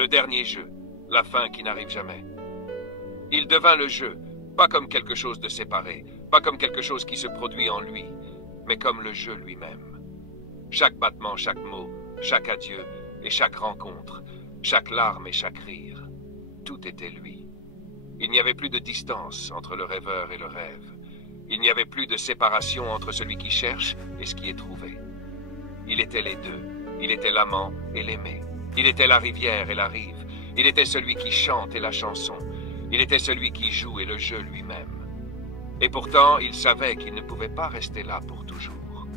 le dernier jeu, la fin qui n'arrive jamais. Il devint le jeu, pas comme quelque chose de séparé, pas comme quelque chose qui se produit en lui, mais comme le jeu lui-même. Chaque battement, chaque mot, chaque adieu et chaque rencontre, chaque larme et chaque rire, tout était lui. Il n'y avait plus de distance entre le rêveur et le rêve. Il n'y avait plus de séparation entre celui qui cherche et ce qui est trouvé. Il était les deux. Il était l'amant et l'aimé. Il était la rivière et la rive. Il était celui qui chante et la chanson. Il était celui qui joue et le jeu lui-même. Et pourtant, il savait qu'il ne pouvait pas rester là pour toujours.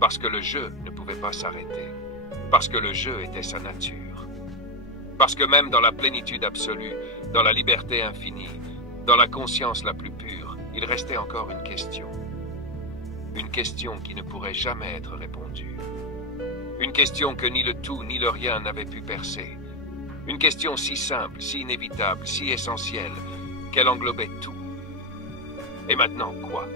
Parce que le jeu ne pouvait pas s'arrêter. Parce que le jeu était sa nature. Parce que même dans la plénitude absolue, dans la liberté infinie, dans la conscience la plus pure, il restait encore une question. Une question qui ne pourrait jamais être répondue. Une question que ni le tout ni le rien n'avait pu percer. Une question si simple, si inévitable, si essentielle, qu'elle englobait tout. Et maintenant, quoi?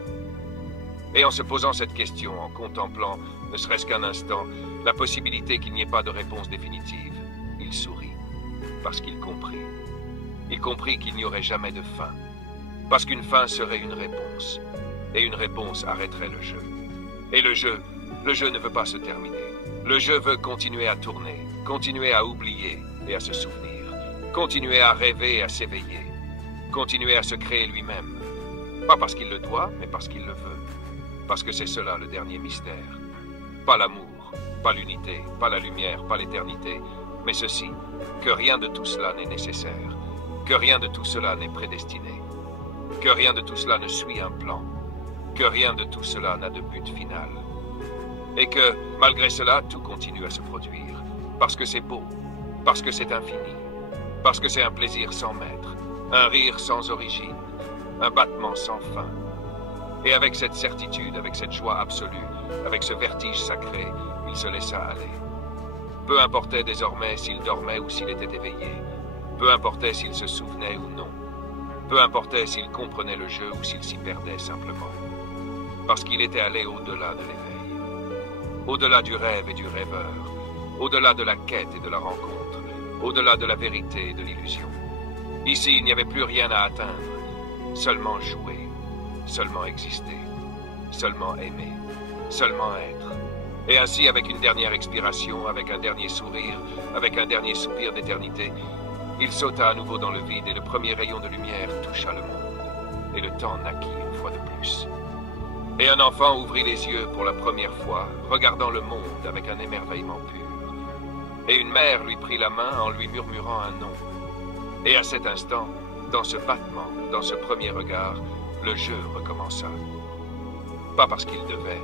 Et en se posant cette question, en contemplant, ne serait-ce qu'un instant, la possibilité qu'il n'y ait pas de réponse définitive, il sourit. Parce qu'il comprit. Il comprit qu'il n'y aurait jamais de fin. Parce qu'une fin serait une réponse. Et une réponse arrêterait le jeu. Et le jeu ne veut pas se terminer. Le jeu veut continuer à tourner, continuer à oublier et à se souvenir, continuer à rêver et à s'éveiller, continuer à se créer lui-même. Pas parce qu'il le doit, mais parce qu'il le veut. Parce que c'est cela le dernier mystère. Pas l'amour, pas l'unité, pas la lumière, pas l'éternité, mais ceci, que rien de tout cela n'est nécessaire, que rien de tout cela n'est prédestiné, que rien de tout cela ne suit un plan, que rien de tout cela n'a de but final. Et que, malgré cela, tout continue à se produire, parce que c'est beau, parce que c'est infini, parce que c'est un plaisir sans maître, un rire sans origine, un battement sans fin. Et avec cette certitude, avec cette joie absolue, avec ce vertige sacré, il se laissa aller. Peu importait désormais s'il dormait ou s'il était éveillé, peu importait s'il se souvenait ou non, peu importait s'il comprenait le jeu ou s'il s'y perdait simplement, parce qu'il était allé au-delà de l'éveil, au-delà du rêve et du rêveur, au-delà de la quête et de la rencontre, au-delà de la vérité et de l'illusion. Ici, il n'y avait plus rien à atteindre, seulement jouer, seulement exister, seulement aimer, seulement être. Et ainsi, avec une dernière expiration, avec un dernier sourire, avec un dernier soupir d'éternité, il sauta à nouveau dans le vide et le premier rayon de lumière toucha le monde. Et le temps naquit une fois de plus. Et un enfant ouvrit les yeux pour la première fois, regardant le monde avec un émerveillement pur. Et une mère lui prit la main en lui murmurant un nom. Et à cet instant, dans ce battement, dans ce premier regard, le jeu recommença. Pas parce qu'il devait,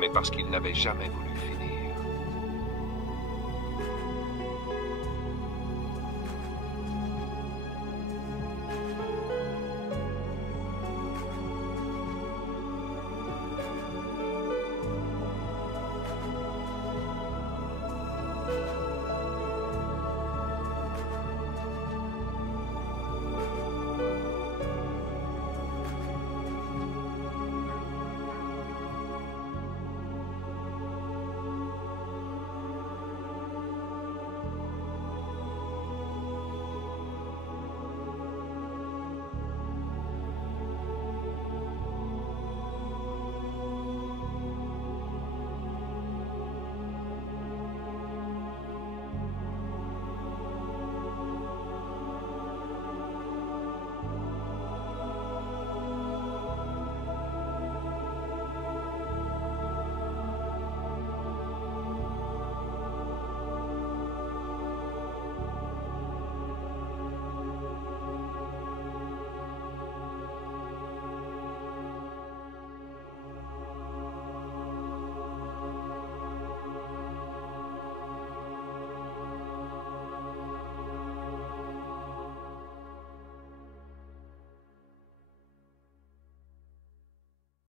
mais parce qu'il n'avait jamais voulu finir.